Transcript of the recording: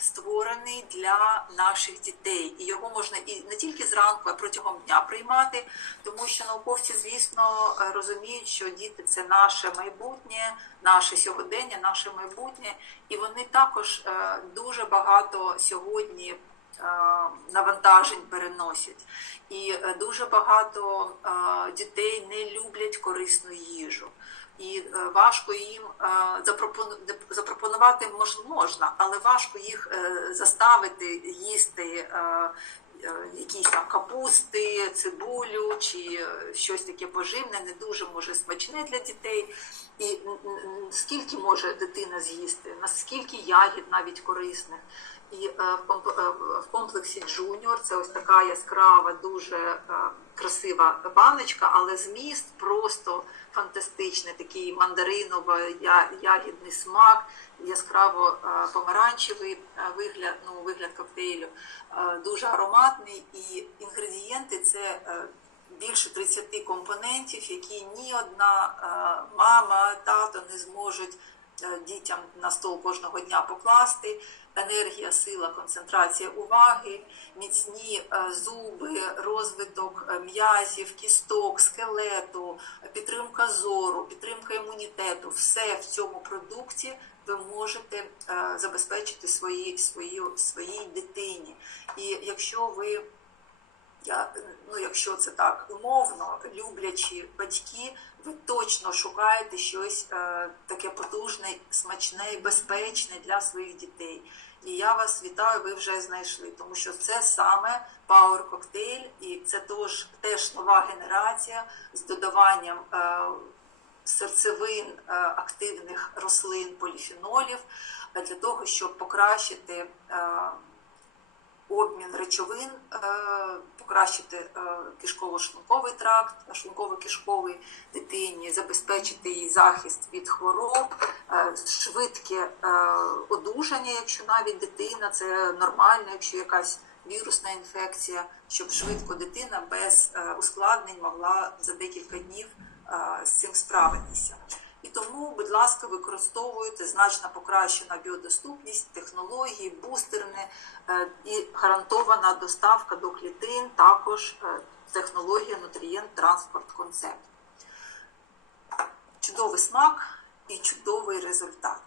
створений для наших дітей, і його можна і не тільки зранку, а протягом дня приймати, тому що науковці, звісно, розуміють, що діти це наше майбутнє, наше сьогодення, наше майбутнє, і вони також е, дуже багато сьогодні е, навантажень переносять. І е, дуже багато дітей не люблять корисну їжу. І е, важко їм е, запропону- запропонувати мож- можна, але важко їх е, заставити їсти якісь там капусти, цибулю чи щось таке поживне, не дуже може смачне для дітей. І скільки може дитина з'їсти, наскільки ягід навіть корисних. І е, е, в комплексі Джуніор це ось така яскрава, дуже е, красива баночка, але зміст просто фантастичний, такий мандариново-ягідний смак, яскраво помаранчевий вигляд, ну, вигляд коктейлю, дуже ароматний. І інгредієнти це більше 30 компонентів, які ні одна е, мама, тато не зможуть е, дітям на стол кожного дня покласти. Енергія, сила, концентрація уваги, міцні е, зуби, розвиток м'язів, кісток, скелету, підтримка зору, підтримка імунітету. Все в цьому продукті ви можете забезпечити свої, свої, своїй дитині. І якщо ви я, ну, якщо це так умовно, люблячі батьки, ви точно шукаєте щось е, таке потужне, смачне і безпечне для своїх дітей. І я вас вітаю, ви вже знайшли, тому що це саме Power Cocktail, і це теж, теж нова генерація з додаванням е, серцевин е, активних рослин поліфенолів е, для того, щоб покращити. Е, обмін речовин, е, покращити е, кишково-шлунковий тракт, шлунково-кишковий дитині, забезпечити їй захист від хвороб, е, швидке е, одужання, якщо навіть дитина, це нормально, якщо якась вірусна інфекція, щоб швидко дитина без е, ускладнень могла за декілька днів е, з цим справитися. Тому, будь ласка, використовуйте значно покращена біодоступність, технології, бустерне і гарантована доставка до клітин, також е, технологія нутрієнт транспорт концепт. Чудовий смак і чудовий результат.